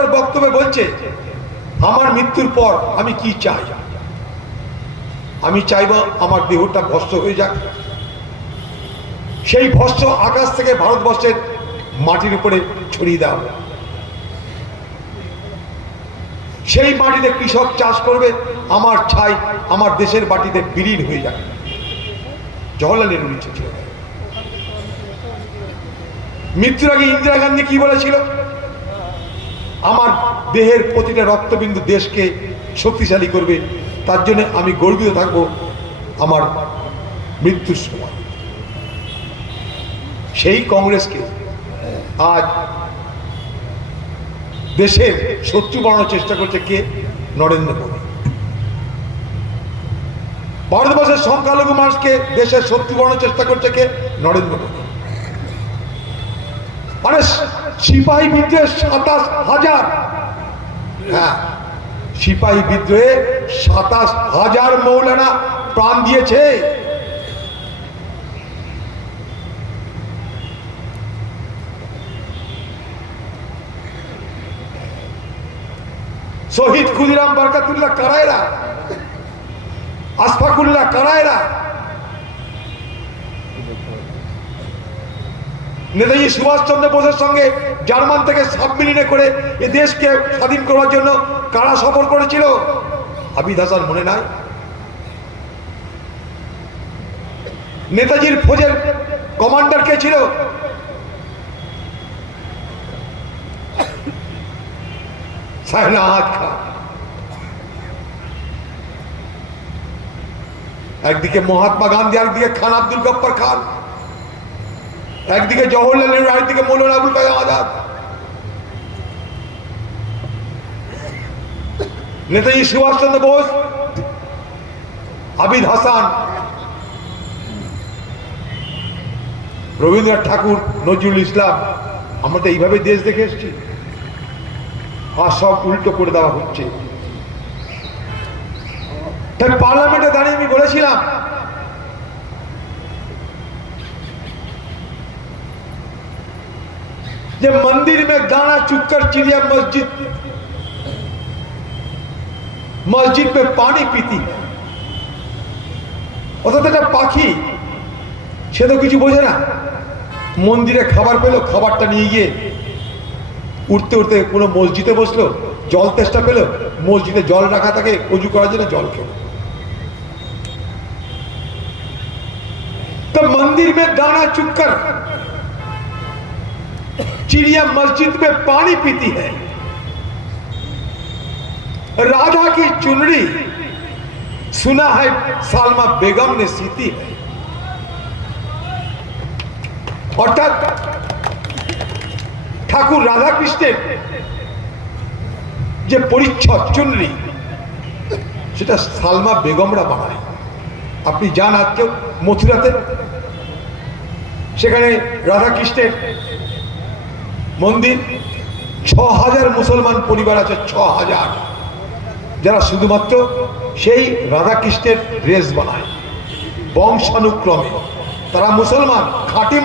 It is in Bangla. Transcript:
তার বক্তব্যে বলছে, আমার মৃত্যুর পর আমি কি চাই? আমি চাইব আমার দেহটা ভস্ম হয়ে যাক। সেই ভস্ম আকাশ থেকে ভারতবর্ষের মাটির উপরে ছড়িয়ে দেওয়া সেই মাটিতে কৃষক চাষ করবে, আমার ছাই আমার দেশের মাটিতে বিলীন হয়ে যাবে। জওয়াহরলাল নেহরুর ইচ্ছে ছিল মৃত্যুর আগে ইন্দিরা গান্ধী কি বলেছিল? আমার দেহের প্রতিটা রক্তবিন্দু দেশকে শক্তিশালী করবে। তার জন্য আমি গর্বিত থাকব আমার মৃত্যুর সময়। সেই কংগ্রেসকে আজ দেশের শত্রু বানানোর চেষ্টা করছে কে? নরেন্দ্র মোদী। ভারতবর্ষের সংখ্যালঘু মানুষকে দেশের শত্রু বানানোর চেষ্টা করছে কে? নরেন্দ্র মোদী। মানে সিপাহী বিদ্রোহে সাতাশ হাজার। হ্যাঁ সিপাহী বিদ্রোহে সাতাশ হাজার মৌলানা প্রাণ দিয়েছে। শহীদ ক্ষুদিরাম বরকাতুল্লাহ কারায়রা, আশফাকুল্লাহ কারায়রা নেতাজি সুভাষচন্দ্র বোসের সঙ্গে জার্মান থেকে সাবমেরিনে করে এ দেশকে স্বাধীন করার জন্য কারা সফর করেছিল? আবিদ হাসান মনে নাই? নেতাজির ফৌজের কমান্ডার কে ছিল? একদিকে মহাত্মা গান্ধী একদিকে খান আব্দুল গপ্পর খান। একদিকে জওহরলাল নেহরু একদিকে মৌলানা আবুল কালাম আজাদ। নেতাজি সুভাষচন্দ্র বোস, আবিদ হাসান, রবীন্দ্রনাথ ঠাকুর, নজরুল ইসলাম, আমরা তো এইভাবে দেশ দেখে এসেছি। আর সব উল্টো করে দেওয়া হচ্ছে। তাই পার্লামেন্টে দাঁড়িয়ে আমি বলেছিলাম যে मंदिर में गाना चुपकर चिड़िया मस्जिद মসজিদ में পানি পিতি অর্থাৎ একটা পাখি সে তো কিছু বোঝে না মন্দিরে খাবার পেলো খাবারটা নিয়ে গিয়ে উঠতে উঠতে কোনো মসজিদে বসলো জল তেষ্টা পেলো মসজিদে জল রাখা থাকে অজু করার জন্য জল খেলো तो मंदिर में दाना चुपकर चिड़िया मस्जिद में पानी पीती है राधा की चुनरी सुना है सालमा बेगम ने सीती है অর্থাৎ ঠাকুর রাধা কৃষ্ণের যে পরিচ্ছদ চুনরি সেটা সালমা বেগমরা বানায় আপনি যান আজকেও মথুরাতে সেখানে রাধাকৃষ্ণের মন্দির ছ হাজার মুসলমান পরিবার আছে ছ হাজার যারা শুধুমাত্র সেই রাধাকৃষ্ণের ড্রেস বানায়, বংশানুক্রমে। তারা মুসলমান, খাঁটি